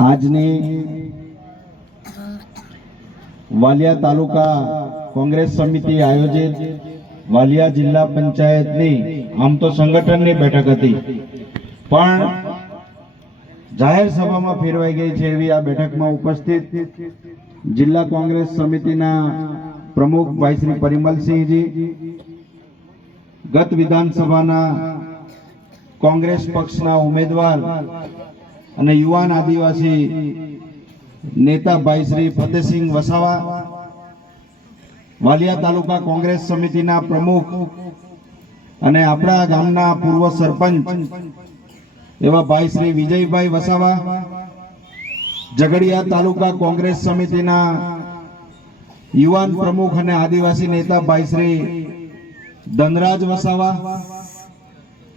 આજની વાલિયા તાલુકા કોંગ્રેસ સમિતિ આયોજિત વાલિયા જિલ્લા પંચાયતની આમ તો સંગઠનની બેઠક હતી, પણ જાહેર સભામાં ફેરવાઈ ગઈ છે એવી આ બેઠકમાં ઉપસ્થિત જિલ્લા કોંગ્રેસ સમિતિના પ્રમુખ ભાઈ શ્રી પરિમલસિંહજી, ગત વિધાનસભાના કોંગ્રેસ પક્ષના ઉમેદવાર અને યુવાન આદિવાસી નેતા ભાઈ શ્રી ફતેહસિંહ વસાવા, વાલિયા તાલુકા કોંગ્રેસ સમિતિના પ્રમુખ અને આપણા ગામના પૂર્વ સરપંચ એવા ભાઈ શ્રી વિજયભાઈ વસાવા, ઝઘડિયા તાલુકા કોંગ્રેસ સમિતિના યુવાન પ્રમુખ અને આદિવાસી નેતા ભાઈ શ્રી ધનરાજ વસાવા,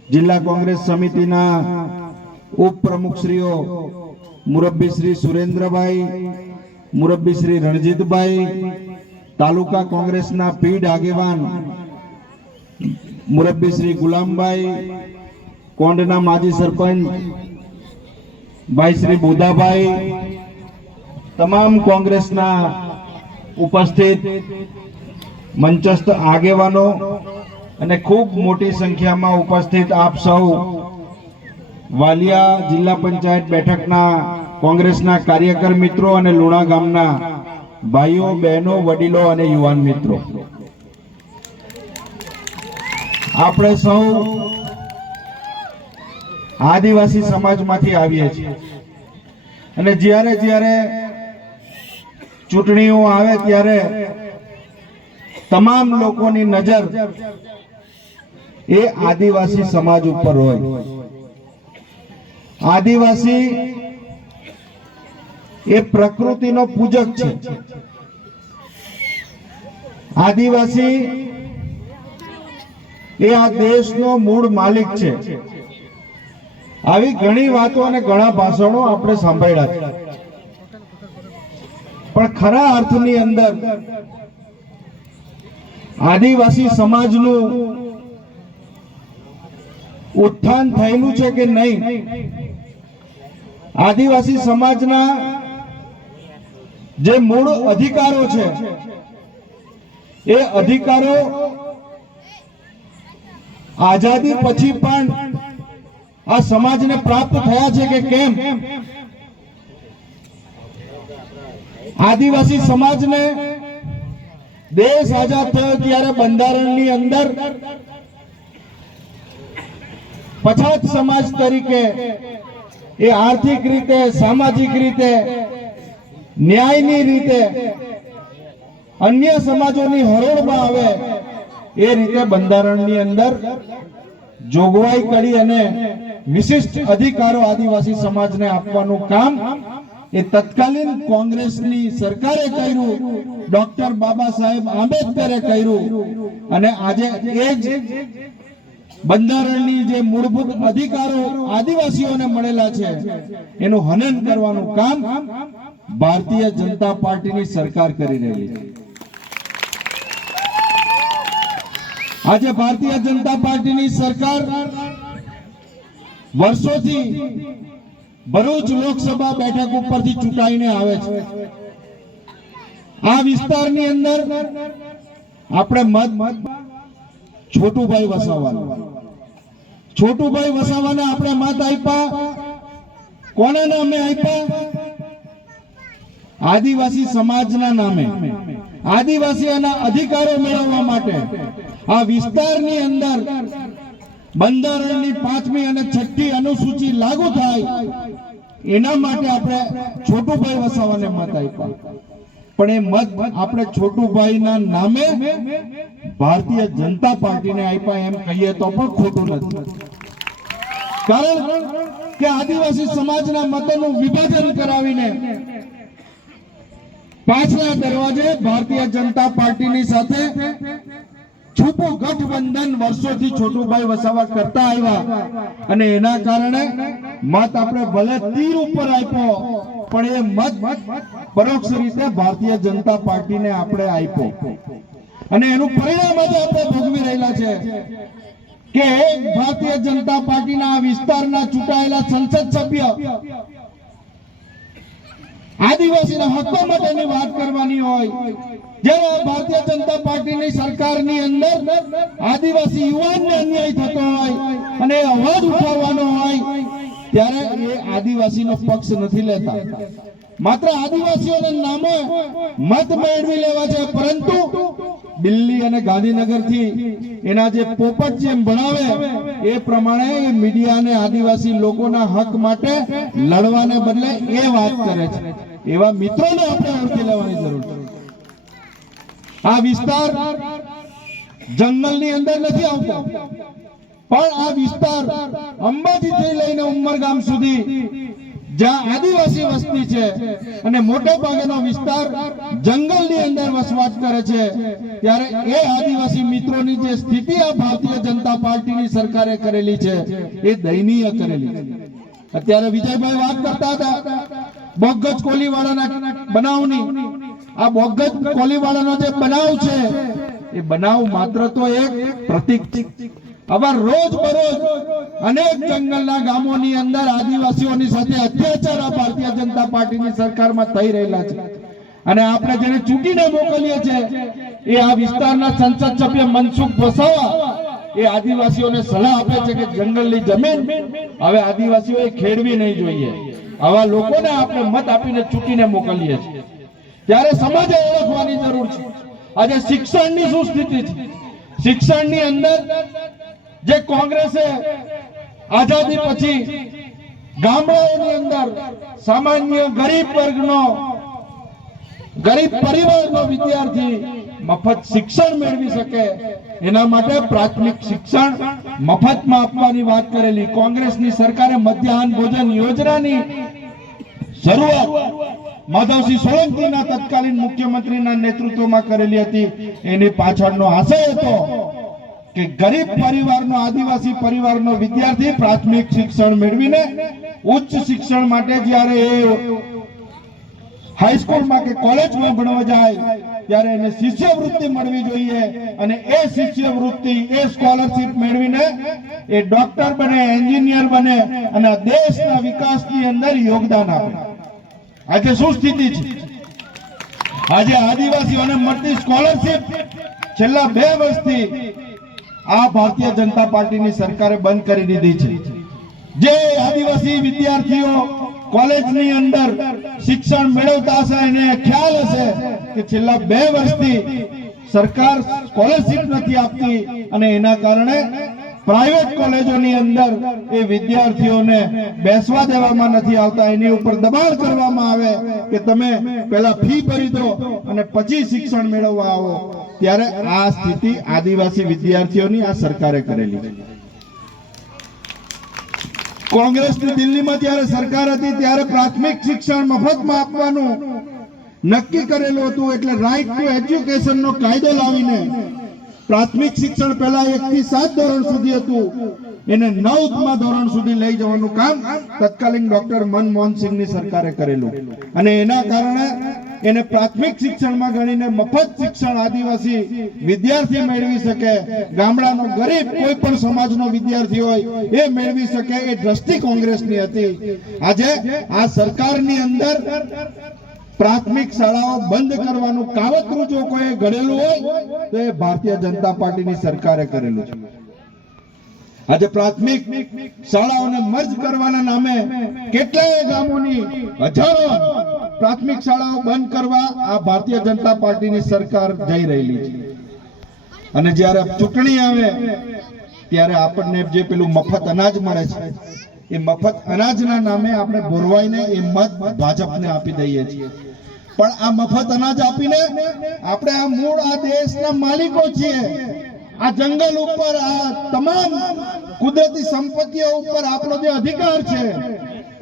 જિલ્લા કોંગ્રેસ સમિતિના ઉપપ્રમુખશ્રીઓ મુરબ્બી શ્રી સુરેન્દ્રભાઈ, મુરબ્બી શ્રી રણજીતભાઈ, તાલુકા કોંગ્રેસના પીઢ આગેવાન મુરબ્બી શ્રી ગુલામભાઈ, કોંડના માજી સરપંચ ભાઈ શ્રી બોધાભાઈ, તમામ કોંગ્રેસના ઉપસ્થિત મંચસ્થ આગેવાનો અને ખૂબ મોટી સંખ્યામાં ઉપસ્થિત આપ સૌ વાલિયા જિલ્લા પંચાયત બેઠકના કોંગ્રેસના કાર્યકર મિત્રો અને લુણા ગામના ભાઈઓ બહેનો વડીલો અને યુવાન મિત્રો, આપણે સૌ આદિવાસી સમાજમાંથી આવીએ છીએ અને જ્યારે જ્યારે ચૂંટણીઓ આવે ત્યારે તમામ લોકોની નજર એ આદિવાસી સમાજ ઉપર હોય. આદિવાસી એ પ્રકૃતિનો પૂજક છે. આદિવાસી એ આ દેશનો મૂળ માલિક છે. આવી ઘણી વાતો અને ઘણા ભાષણો આપણે સાંભળ્યા છે, પણ ખરા અર્થની અંદર આદિવાસી સમાજનું ઉત્થાન થયેલું છે કે નહીં? આદિવાસી સમાજના જે મૂળ અધિકારો છે એ અધિકારો આઝાદી પછી પણ આ સમાજને પ્રાપ્ત થયા છે કે કેમ? આદિવાસી સમાજને દેશ આઝાદ થયો ત્યારે બંધારણની અંદર પછાત સમાજ તરીકે એ આર્થિક રીતે, સામાજિક રીતે, ન્યાયની રીતે અન્ય સમાજોની હરોળમાં આવે એ રીતે બંધારણની અંદર જોગવાઈ કરી અને વિશિષ્ટ અધિકારો આદિવાસી સમાજને આપવાનું કામ એ તત્કાલીન કોંગ્રેસની સરકારે કર્યું, ડોક્ટર બાબા સાહેબ આંબેડકરે કર્યું અને આજે એ જ બંધારણની જે મૂળભૂત અધિકારો આદિવાસીઓને મળેલા છે એનું હનન કરવાનું કામ ભારતીય જનતા પાર્ટીની સરકાર કરી રહી છે. આજે ભારતીય જનતા પાર્ટીની સરકાર વર્ષોથી ભરૂચ લોકસભા બેઠક ઉપરથી ચૂંટાઈને આવે છે. આ વિસ્તારની અંદર આપણે મત છોટુભાઈ વસાવાને આપણે મત આપ્યા. કોના નામે આપ્યા? આદિવાસી સમાજના નામે. આદિવાસીઓના અધિકારો મેળવવા માટે આ વિસ્તારની અંદર બંધારણની 5મી અને 6ઠી અનુસૂચિ લાગુ થાય એના માટે આપણે છોટુભાઈ વસાવાને મત આપ્યા. પણ એ મત આપણે છોટુભાઈના નામે ભારતીય જનતા પાર્ટીને આપ્યા એમ કહીએ તો પણ ખોટું નથી. કારણ કે આદિવાસી સમાજના મતોનું વિભાજન કરાવીને પાછલા દરવાજે ભારતીય જનતા પાર્ટીની સાથે છૂપું ગઠબંધન વર્ષોથી છોટુભાઈ વસાવા કરતા આવ્યા અને એના કારણે મત આપણે ભલે તીર ઉપર આપ્યો પણ એ મત પરોક્ષ રીતે ભારતીય જનતા પાર્ટીને આપણે આપ્યો અને એનું પરિણામ આજે આપણે ભોગવી રહેલા છે કે ભારતીય જનતા પાર્ટીના વિસ્તારના ચૂંટાયેલા સંસદ સભ્ય આદિવાસીના હકો માટેની વાત કરવાની હોય, જ્યારે ભારતીય જનતા પાર્ટીની સરકારની અંદર આદિવાસી યુવાનને અન્યાય થતો હોય અને અવાજ ઉઠાવવાનો હોય, ત્યારે એ આદિવાસીનો પક્ષ નથી લેતા. માત્ર આદિવાસીઓના નામે મત મેળવી લેવા છે, પરંતુ દિલ્હી અને ગાંધીનગર થી એના જે પોપટ જેમ ભણાવે એ પ્રમાણે મીડિયાને આદિવાસી લોકોના હક માટે લડવાને બદલે એ વાત કરે છે. એવા મિત્રોને આપણે ઓળખી લેવાની જરૂર છે. આ વિસ્તાર જંગલની અંદર નથી આવતો, પણ આ વિસ્તાર અંબાજીથી લઈને ઉમરગામ સુધી જ્યાં આદિવાસી વસ્તી છે અને મોટા ભાગનો વિસ્તાર જંગલની અંદર વસવાટ કરે છે, ત્યારે એ આદિવાસી મિત્રોની જે સ્થિતિ આ ભારતીય જનતા પાર્ટીની સરકારે કરેલી છે એ દયનીય કરેલી છે. અત્યારે વિજયભાઈ વાત કરતા હતા બોગજ કોલીવાળાના બનાવની. આ બોગજ કોલીવાળાનો જે બનાવ છે એ બનાવ માત્ર તો એક પ્રતીક છે. હવે રોજ બરોજ અનેક જંગલના ગામોની અંદર આદિવાસીઓની સાથે અત્યાચાર આ ભારતીય જનતા પાર્ટીની સરકારમાં થઈ રહેલા છે. અને આપણે જેને ચૂંટીને મોકલીએ છીએ એ આ વિસ્તારના સંસદ સભ્ય મનસુખ વસાવા એ આદિવાસીઓને સલાહ આપે છે કે જંગલની જમીન હવે આદિવાસીઓએ ખેડવી નહીં જોઈએ. આવા લોકોને આપણે મત આપીને ચૂંટીને મોકલીએ છીએ. ત્યારે સમાજે ઓળખવાની જરૂર છે. આજે શિક્ષણની શું સ્થિતિ છે? શિક્ષણની અંદર જે કોંગ્રેસે આઝાદી પછી ગામડાઓની અંદર સામાન્ય ગરીબ વર્ગનો, ગરીબ પરિવારનો વિદ્યાર્થી મફત શિક્ષણ મેળવી શકે એના માટે પ્રાથમિક શિક્ષણ મફતમાં આપવાની વાત કરેલી કોંગ્રેસની સરકારે મધ્યાહન ભોજન યોજનાની શરૂઆત માધવસિંહ સોલંકીના તત્કાલીન મુખ્યમંત્રીના નેતૃત્વમાં કરેલી હતી. એની પાછળનો આશય હતો કે ગરીબ પરિવારનો, આદિવાસી પરિવારનો વિદ્યાર્થી પ્રાથમિક શિક્ષણ મેળવીને ઉચ્ચ શિક્ષણ માટે જ્યારે એ હાઈસ્કૂલમાં કે કોલેજમાં ભણવા જાય ત્યારે એને શિષ્યવૃત્તિ મળવી જોઈએ અને એ શિષ્યવૃત્તિ, એ સ્કોલરશિપ મેળવીને એ ડોક્ટર બને, એન્જિનિયર બને અને દેશના વિકાસની અંદર યોગદાન આપે. આજે શું સ્થિતિ છે? આજે આદિવાસીઓને મળતી સ્કોલરશિપ છેલ્લા 2 વર્ષથી આ ભારતીય જનતા પાર્ટીની સરકારે બંધ કરી દીધી છે. જે આદિવાસી વિદ્યાર્થીઓ કોલેજની અંદર શિક્ષણ મેળવતા હશે એને ખ્યાલ હશે કે છેલ્લા 2 વર્ષથી સરકાર સ્કોલરશિપ નથી આપતી અને એના કારણે પ્રાઇવેટ કોલેજોની અંદર એ વિદ્યાર્થીઓને બેસવા દેવામાં નથી આવતા. એની ઉપર દબાણ કરવામાં આવે કે તમે પહેલા ફી ભરી દો અને પછી શિક્ષણ મેળવવા આવો. ત્યારે આ સ્થિતિ આદિવાસી વિદ્યાર્થીઓની આ સરકારે કરેલી છે. કોંગ્રેસની દિલ્હીમાં જ્યારે સરકાર હતી ત્યારે પ્રાથમિક શિક્ષણ મફતમાં આપવાનું નક્કી કરેલું હતું. એટલે રાઇટ ટુ એજ્યુકેશનનો કાયદો લાવીને પ્રાથમિક શિક્ષણ પહેલા 1 થી 7 ધોરણ સુધી હતું, એને 9મા ધોરણ સુધી લઈ જવાનું કામ તત્કાલીન ડોક્ટર મનમોહનસિંહની સરકારે કરેલું. અને એના કારણે એને પ્રાથમિક શિક્ષણમાં ગણીને મફત શિક્ષણ આદિવાસી વિદ્યાર્થી મેળવી શકે, ગામડાનો ગરીબ કોઈ પણ સમાજનો વિદ્યાર્થી હોય એ મેળવી શકે. એ દ્રષ્ટિ કોંગ્રેસની હતી. આજે આ સરકારની અંદર પ્રાથમિક શાળાઓ બંધ કરવાનું કાવતરું જો કોઈ ઘડેલું હોય તો એ ભારતીય જનતા પાર્ટીની સરકારે કરેલું છે. આજે પ્રાથમિક શાળાઓને મર્જ કરવાના નામે કેટલાય ગામોની હજારો પ્રાથમિક શાળાઓ બંધ કરવા આ ભારતીય જનતા પાર્ટીની સરકાર જઈ રહેલી છે. અને જ્યારે ચૂંટણી આવે ત્યારે આપણને જે પેલું મફત અનાજ મળે છે એ મફત અનાજના નામે આપણે બોરવાઈને એ મત ભાજપને આપી દઈએ છીએ. પણ આ મફત અનાજ આપીને આપણે આ મૂળ આ દેશના માલિકો છીએ. આ જંગલ ઉપર, આ તમામ કુદરતી સંપત્તિઓ ઉપર આપણો જે અધિકાર છે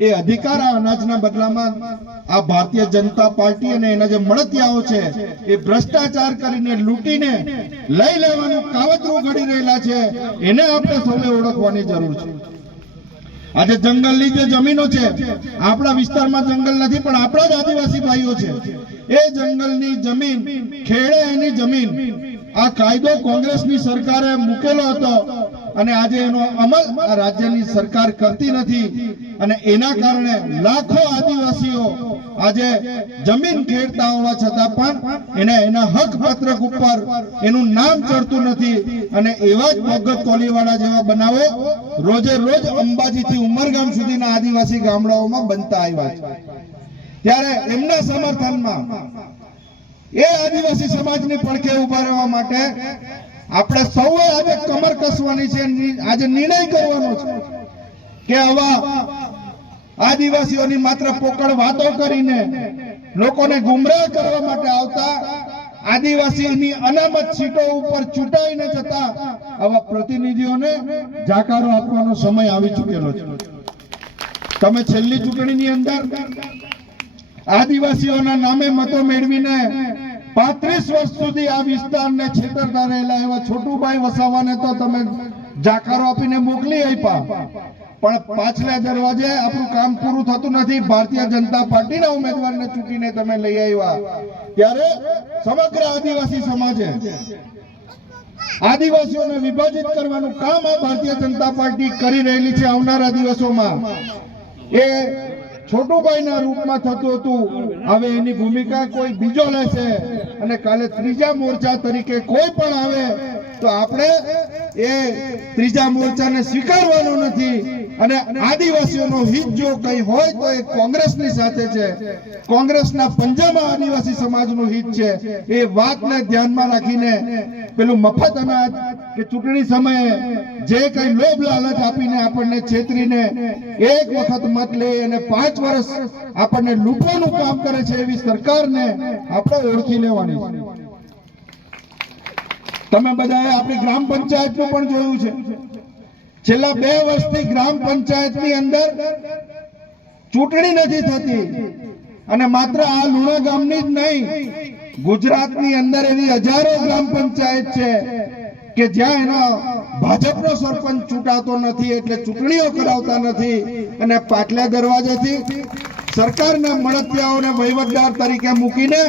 એ અધિકાર આ અનાજના બદલામાં આ ભારતીય જનતા પાર્ટી અને એના જે મળતિયાઓ છે એ ભ્રષ્ટાચાર કરીને લૂંટીને લઈ લેવાનું કાવતરું ઘડી રહેલા છે. એને આપણે સૌએ ઓળખવાની જરૂર છે. આજે જંગલની જે જમીનો છે, આપણા વિસ્તારમાં જંગલ નથી પણ આપણા જ આદિવાસી ભાઈઓ છે, એ જંગલની જમીન ખેડે એની જમીન આ કાયદો કોંગ્રેસની સરકારે મૂકેલો હતો. અને આજે એનો અમલ આ રાજ્યની સરકાર કરતી નથી અને એના કારણે લાખો આદિવાસીઓ આજે જમીન ખેડતા હોવા છતાં પણ એને એના હક પત્રક ઉપર એનું નામ ચડતું નથી અને એવા જ ભગત કોલીવાડા જેવા બનાવો રોજે રોજ અંબાજીથી ઉમરગામ સુધીના આદિવાસી ગામડાઓમાં બનતા આવ્યા છે। ત્યારે એમના સમર્થનમાં એ આદિવાસી સમાજની પડખે ઉભા રહેવા માટે આપણે સૌએ આજે કમર કસવાની છે, આજે નિર્ણય કરવાનો છે કે આવા આદિવાસીઓની માત્ર પોકળ વાતો કરીને લોકોને ગુમરાહ કરવા માટે આવતા આદિવાસીની અનામત સીટો ઉપર ચૂંટાઈને જતા આવા પ્રતિનિધિઓને જાકારો આપવાનો સમય આવી ચૂકેલો છે। તમે છેલ્લી ચૂંટણીની અંદર આદિવાસીઓના નામે મતો મેળવીને 35 વર્ષ સુધી આ વિસ્તારને છેતરતા રહેલા એવા છોટુભાઈ વસાવાને તો તમે જાકારો આપીને મોકલી આપ્યા, પણ પાછલા દરવાજે આપણું કામ પૂરું થતું નથી। ભારતીય જનતા પાર્ટીના ઉમેદવારને ચૂંટીને તમે લઈ આવ્યા, ત્યારે સમગ્ર આદિવાસી સમાજે આદિવાસીઓને વિભાજિત કરવાનું કામ આ ભારતીય જનતા પાર્ટી કરી રહેલી છે। આવનારા દિવસોમાં એ છોટુભાઈના રૂપમાં થતું હતું, હવે એની ભૂમિકા કોઈ બીજો લેશે અને કાલે ત્રીજા મોરચા તરીકે કોઈ પણ આવે તો આપણે એ ત્રીજા મોરચાને સ્વીકારવાનો નથી અને આદિવાસીઓનો હિત જો કઈ હોય તો એ કોંગ્રેસની સાથે છે, કોંગ્રેસના પંજામાં આદિવાસી સમાજનું હિત છે। એ વાતને ધ્યાનમાં રાખીને પેલું મફત અનાજ કે ચૂંટણી સમયે જે કઈ લોભ લાલચ આપીને આપણને છેતરીને એક વખત મત લે અને 5 વર્ષ આપણને લૂંટવાનું કામ કરે છે એવી સરકારને આપણે ઓળખી લેવાની છે। તમે બધાએ આપણી ગ્રામ પંચાયતનું પણ જોયું છે, છેલ્લા 2 વર્ષથી ગ્રામ પંચાયતની અંદર ચૂંટણી નથી થતી અને માત્ર આ લુણા ગામની જ નહીં, ગુજરાતની અંદર એવી હજારો ગ્રામ પંચાયત છે કે જ્યાં એનો ભાજપનો સરપંચ ચૂંટાતો નથી એટલે ચૂંટણીઓ કરાવતા નથી અને પાટલા દરવાજેથી સરકારના મળતિયાઓને વહીવટદાર તરીકે મૂકીને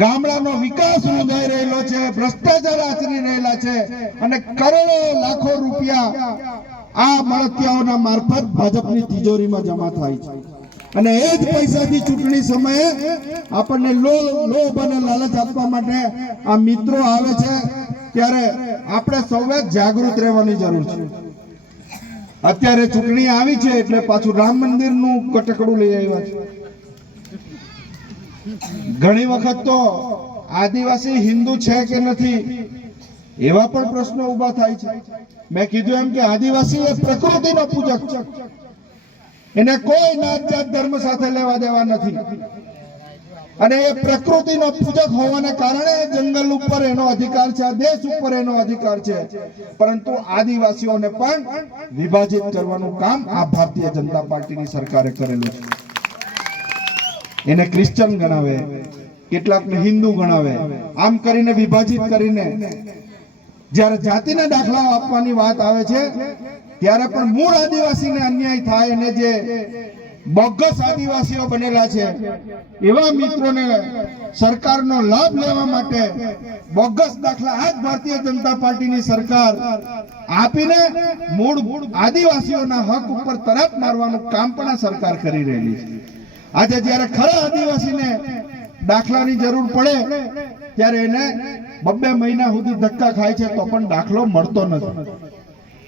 ગામડાનો વિકાસ રૂંધાઈ રહેલો છે, ભ્રષ્ટાચાર આચરી રહેલા છે અને કરોડો લાખો રૂપિયા આ મળતિયાઓના મારફત ભાજપની તિજોરીમાં જમા થાય છે અને એ જ પૈસાથી ચૂંટણી સમયે આપણને લોભ અને લાલચ આપવા માટે આ મિત્રો આવે છે। ત્યારે આપણે સૌએ જાગૃત રહેવાની જરૂર છે। અત્યારે ચૂંટણી આવી છે એટલે પાછું રામ મંદિરનું કટકડું લઈ આવ્યા છે। ઘણી વખત તો આદિવાસી હિન્દુ છે કે નથી એવા પણ પ્રશ્નો ઉભા થાય છે। મેં કીધું એમ કે આદિવાસી એ પ્રકૃતિનો પૂજક છે, એને કોઈ નાત જાત ધર્મ સાથે લેવા દેવા નથી અને એ પ્રકૃતિનો પૂજક હોવાને કારણે જંગલ ઉપર એનો અધિકાર છે, આ દેશ ઉપર એનો અધિકાર છે, પરંતુ આદિવાસીઓને પણ વિભાજિત કરવાનું કામ આ ભારતીય જનતા પાર્ટીની સરકારે કરેલું છે। એને ક્રિશ્ચન ગણાવે, કેટલાકને હિન્દુ ગણાવે, આમ કરીને વિભાજિત કરીને જ્યારે જાતિના દાખલાઓ આપવાની વાત આવે છે ત્યારે પણ મૂળ આદિવાસીને અન્યાય થાય અને જે બોગસ આદિવાસીઓ બનેલા છે એવા મિત્રોને સરકારનો લાભ લેવા માટે બોગસ દાખલા આજ ભારતીય જનતા પાર્ટીની સરકાર આપીને મૂળ આદિવાસીઓના હક ઉપર તરફ મારવાનું કામ પણ આ સરકાર કરી રહેલી છે। આજે જ્યારે ખરા આદિવાસીને દાખલાની જરૂર પડે ત્યારે એને 2 મહિના સુધી ધક્કા ખાય છે તો પણ દાખલો મળતો નથી।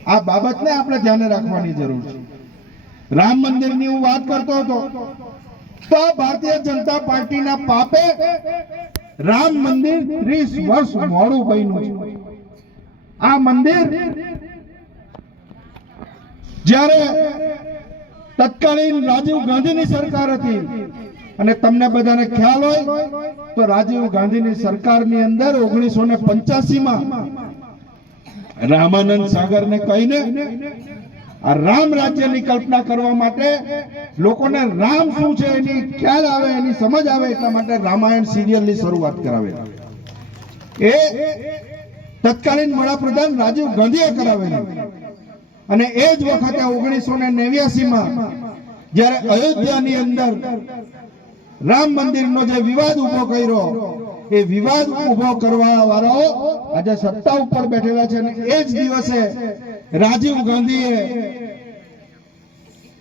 આ બાબતને આપણે ધ્યાને રાખવાની જરૂર છે। રામ મંદિરની હું વાત કરતો હતો તો ભારતીય જનતા પાર્ટીના પાપે રામ મંદિર 30 વર્ષ મોડું બન્યું છે। આ મંદિર જ્યારે તત્કાલીન રાજીવ ગાંધીની સરકાર હતી અને તમને બધાને ખ્યાલ હોય તો રાજીવ ગાંધીની સરકારની અંદર 1985માં રામાનંદ સાગરને કહીને આ રામ રાજ્યની કલ્પના કરવા માટે લોકોને રામ શું છે એની ખ્યાલ આવે, એની સમજ આવે એટલા માટે રામાયણ સિરિયલની શરૂઆત કરાવેલી। એ તત્કાલીન વડાપ્રધાન રાજીવ ગાંધીએ કરાવેલી અને એ જ વખતે 1989માં જ્યારે અયોધ્યાની અંદર રામ મંદિરનો જે વિવાદ ઉભો કર્યો એ વિવાદ ઉભો કરવા વાળાઓ આજે સત્તા ઉપર બેઠેલા છે અને એ જ દિવસે રાજીવ ગાંધીએ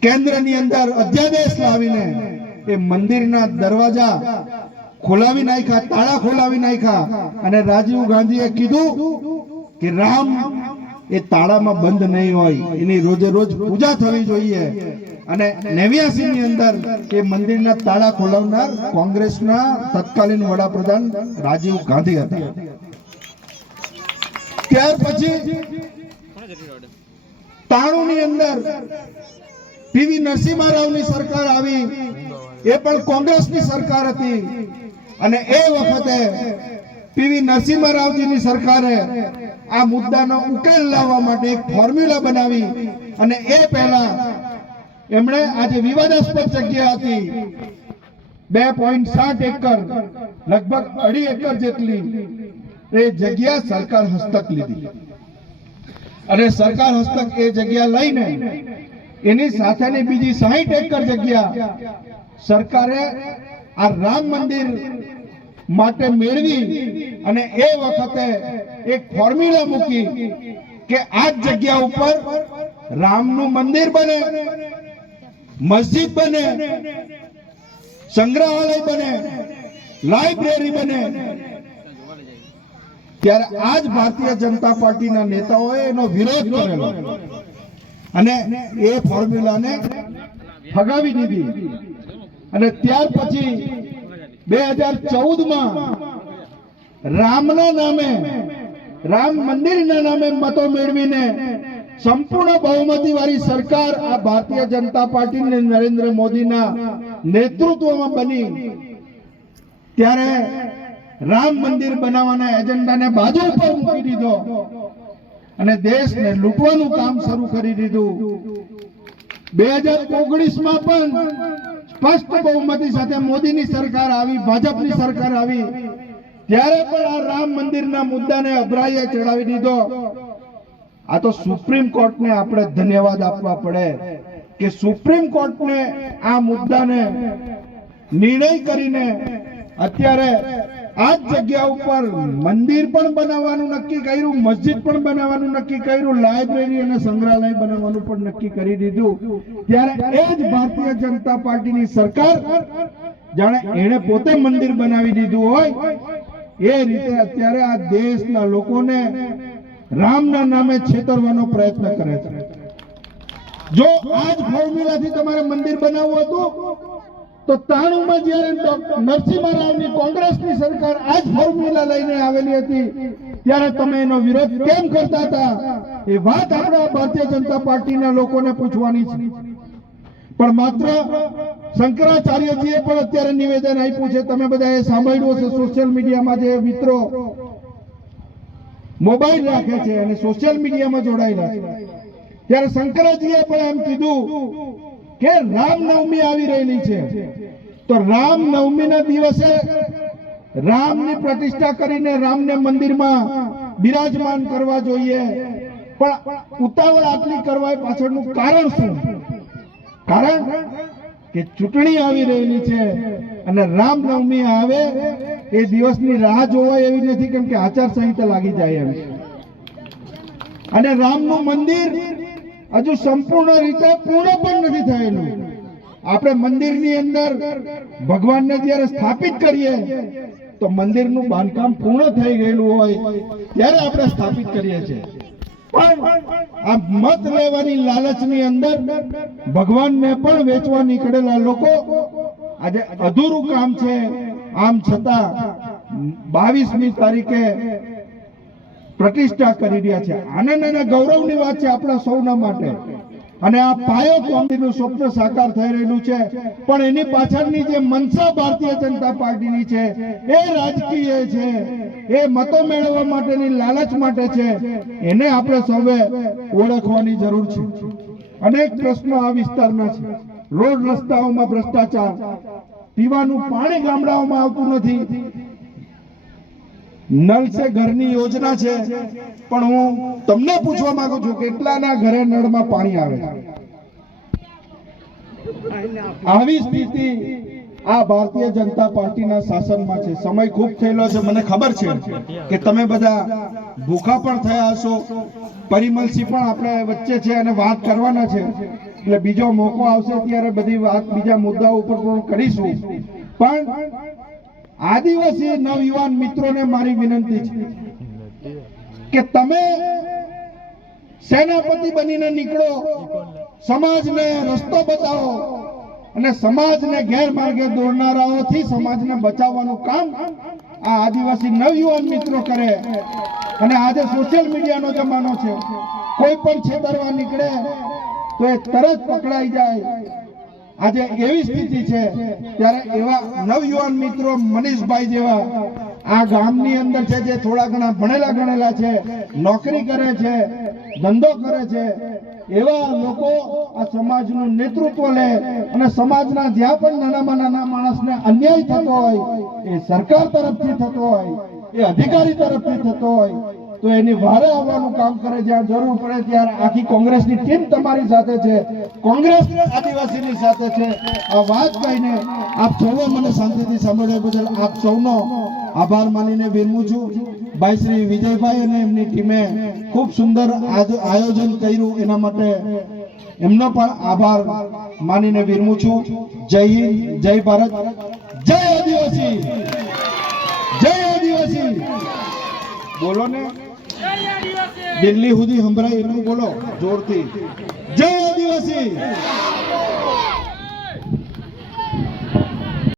કેન્દ્રની અંદર અધ્યાદેશ લાવીને એ મંદિરના દરવાજા ખોલાવી નાખ્યા, તાળા ખોલાવી નાખ્યા અને રાજીવ ગાંધીએ કીધું કે રામ એ તાળામાં બંધ નહીં હોય, એની રોજે રોજ પૂજા થવી જોઈએ. અને 89 ની અંદર એ મંદિરના તાળા ખોલાવનાર કોંગ્રેસના તત્કાલીન વડાપ્રધાન રાજીવ ગાંધી હતા. ત્યાર પછી 93 ની અંદર પીવી નરસિંહ રાવની સરકાર આવી, એ પણ કોંગ્રેસની સરકાર હતી. અને એ વખતે પીવી નરસિંહ રાવજીની સરકારે આ મુદ્દાનો ઉકેલ લાવવા માટે એક ફોર્મ્યુલા બનાવી અને એ પહેલા એમણે આજે વિવાદાસ્પદ જગ્યા હતી 2.7 એકર, લગભગ 2.5 એકર જેટલી એ જગ્યા સરકાર હસ્તક લીધી. અને સરકાર હસ્તક એ જગ્યા લઈને એની સાથેની બીજી 60 એકર જગ્યા સરકારે આ રામ મંદિર માટે મેળવી. અને એ વખતે એક ફોર્મ્યુલા મૂકી કે આ જગ્યા ઉપર રામનું મંદિર બને, મસ્જિદ બને, સંગ્રહાલય બને, લાઇબ્રેરી બને. ત્યારે આજ ભારતીય જનતા પાર્ટીના નેતાઓએ એનો વિરોધ કરેલો અને એ ફોર્મ્યુલાને ફગાવી દીધી. અને ત્યાર પછી 2014 રામના નામે, રામ મંદિરના નામે મતો મેળવીને સંપૂર્ણ બહુમતી વાળી સરકાર આ ભારતીય જનતા પાર્ટી અને નરેન્દ્ર મોદીના નેતૃત્વમાં બની. ત્યારે રામ મંદિર બનાવવાના એજન્ડાને બાજુ ઉપર મૂકી દીધો અને દેશને લૂંટવાનું કામ શરૂ કરી દીધું. 2019 પણ સ્પષ્ટ બહુમતી સાથે મોદીની સરકાર આવી, ભાજપની સરકાર આવી, ત્યારે પણ આ રામ મંદિરના મુદ્દાને અભરાઈએ ચડાવી દીધો. આ તો સુપ્રીમ કોર્ટને આપણે ધન્યવાદ આપવા પડે કે સુપ્રીમ કોર્ટને આ મુદ્દાને નિર્ણય કરીને અત્યારે આ જગ્યા ઉપર મંદિર પણ બનાવવાનું નક્કી કર્યું, મસ્જિદ પણ બનાવવાનું નક્કી કર્યું, લાઇબ્રેરી અને સંગ્રહાલય બનાવવાનું પણ નક્કી કરી દીધું. ત્યારે એ જ ભારતીય જનતા પાર્ટીની સરકાર જાણે એને પોતે મંદિર બનાવી દીધું હોય એ રીતે અત્યારે આ દેશના લોકોને રામના નામે છેતરવાનો પ્રયત્ન કરે છે. જો આ જ ફોર્મ્યુલાથી તમારે મંદિર બનાવવું હતું તો 93 જ્યારે નરસિંહ રાવની કોંગ્રેસની સરકાર આ જ ફોર્મ્યુલા લઈને આવેલી હતી ત્યારે તમે એનો વિરોધ કેમ કરતા હતા? એ વાત આપણે ભારતીય જનતા પાર્ટીના લોકોને પૂછવાની છે. પણ માત્ર શંકરાચાર્યજીએ પણ અત્યારે નિવેદન આપ્યું છે, તમે બધાએ સાંભળ્યું હશે. સોશિયલ મીડિયામાં જે મિત્રો મોબાઈલ રાખે છે અને સોશિયલ મીડિયામાં જોડાયેલા છે, ત્યારે શંકરાજીએ પણ એમ કીધું કે રામનવમી આવી રહેલી છે તો રામનવમીના દિવસે રામની પ્રતિષ્ઠા કરીને રામને મંદિરમાં બિરાજમાન કરવા જોઈએ. પણ ઉતાવળ આટલી કરવા પાછળનું કારણ શું? કારણ કે ચૂંટણી આવી રહેલી છે અને રામનવમી આવે એ દિવસની રાહ જોવાય એવી નથી, કેમ કે આચારસંહિતા લાગી જાય એમ છે. અને રામનું મંદિર હજુ સંપૂર્ણ રીતે પૂર્ણ પણ નથી થયેલું. આપણે મંદિરની અંદર ભગવાનને જ્યારે સ્થાપિત કરીએ તો મંદિરનું બાંધકામ પૂર્ણ થઈ ગયેલું હોય ત્યારે આપણે સ્થાપિત કરીએ છીએ. પણ આ મત લેવાની લાલચની અંદર ભગવાનને પણ વેચવા નીકળેલા લોકો આજે અધૂરું કામ છે. આમ છતાં 22મી તારીખે પ્રતિષ્ઠા કરી રહ્યા છે. આનંદ અને ગૌરવની વાત છે આપણા સૌના માટે. અને આ પાયો કોંગ્રેસનું સ્વપ્ન સાકાર થઈ રહેલું છે. પણ એની પાછળની જે મનસા ભારતીય જનતા પાર્ટીની છે એ રાજકીય છે, એ મતો મેળવવા માટેની લાલચ માટે છે. એને આપણે સૌએ ઓળખવાની જરૂર છે. અનેક પ્રશ્નો આ વિસ્તારના છે. રોડ રસ્તાઓમાં ભ્રષ્ટાચાર, પીવાનું પાણી ગામડાઓમાં આવતું નથી, નલ સે ઘરની યોજના છે, પણ હું તમને પૂછવા માંગુ છું કેટલાના ઘરે નળમાં પાણી આવે છે? આવી સ્થિતિ આ ભારતીય જનતા પાર્ટીના શાસનમાં છે. સમય ખૂબ થયેલો છે, મને ખબર છે કે તમે બધા ભૂખા પણ થયા હશો. પરિમલસિંહ પણ આપણે વચ્ચે છે અને વાત કરવાના છે, એટલે બીજો મોકો આવશે ત્યારે બધી વાત બીજા મુદ્દાઓ ઉપર પણ કરીશું. પણ આદિવાસી નવયુવાન મિત્રોને મારી વિનંતી છે કે તમે સેનાપતિ બનીને નીકળો, સમાજને રસ્તો બતાવો અને સમાજને ગેરમાર્ગે દોરનારાઓથી સમાજને બચાવવાનું કામ આ આદિવાસી નવયુવાન મિત્રો કરે. અને આજે સોશિયલ મીડિયાનો જમાનો છે, કોઈ પણ છેતરવા નીકળે તો એ તરત પકડાઈ જાય. આજે એવી સ્થિતિ છે ત્યારે એવા નવયુવાન મિત્રો મનીષભાઈ જેવા આ ગામની અંદર છે, જે થોડા ઘણા ભણેલા ગણેલા છે, નોકરી કરે છે, ધંધો કરે છે, એવા લોકો આ સમાજનું નેતૃત્વ લે અને સમાજના જ્યાં પણ નાનામાં નાના માણસને અન્યાય થતો હોય, એ સરકાર તરફથી થતો હોય, એ અધિકારી તરફથી થતો હોય, તો એની વારે આવવાનું કામ કરે. જ્યાં જરૂર પડે ત્યારે આખી કોંગ્રેસની ટીમ તમારી સાથે છે, કોંગ્રેસ આદિવાસીની સાથે છે. આ વાત કહીને આપ સૌએ મને શાંતિથી સાંભળ્યા બદલ આપ સૌનો આભાર માનીને વિરમું છું. ભાઈ શ્રી વિજયભાઈ અને એમની ટીમે ખૂબ સુંદર આયોજન કર્યું, એના માટે એમનો પણ આભાર માનીને વિરમું છું. જય હિન્દ, જય ભારત, જય આદિવાસી, જય આદિવાસી. બોલો ને, દિલ્હી સુધી સંભળાય એટલું બોલો જોરથી. જય આદિવાસી.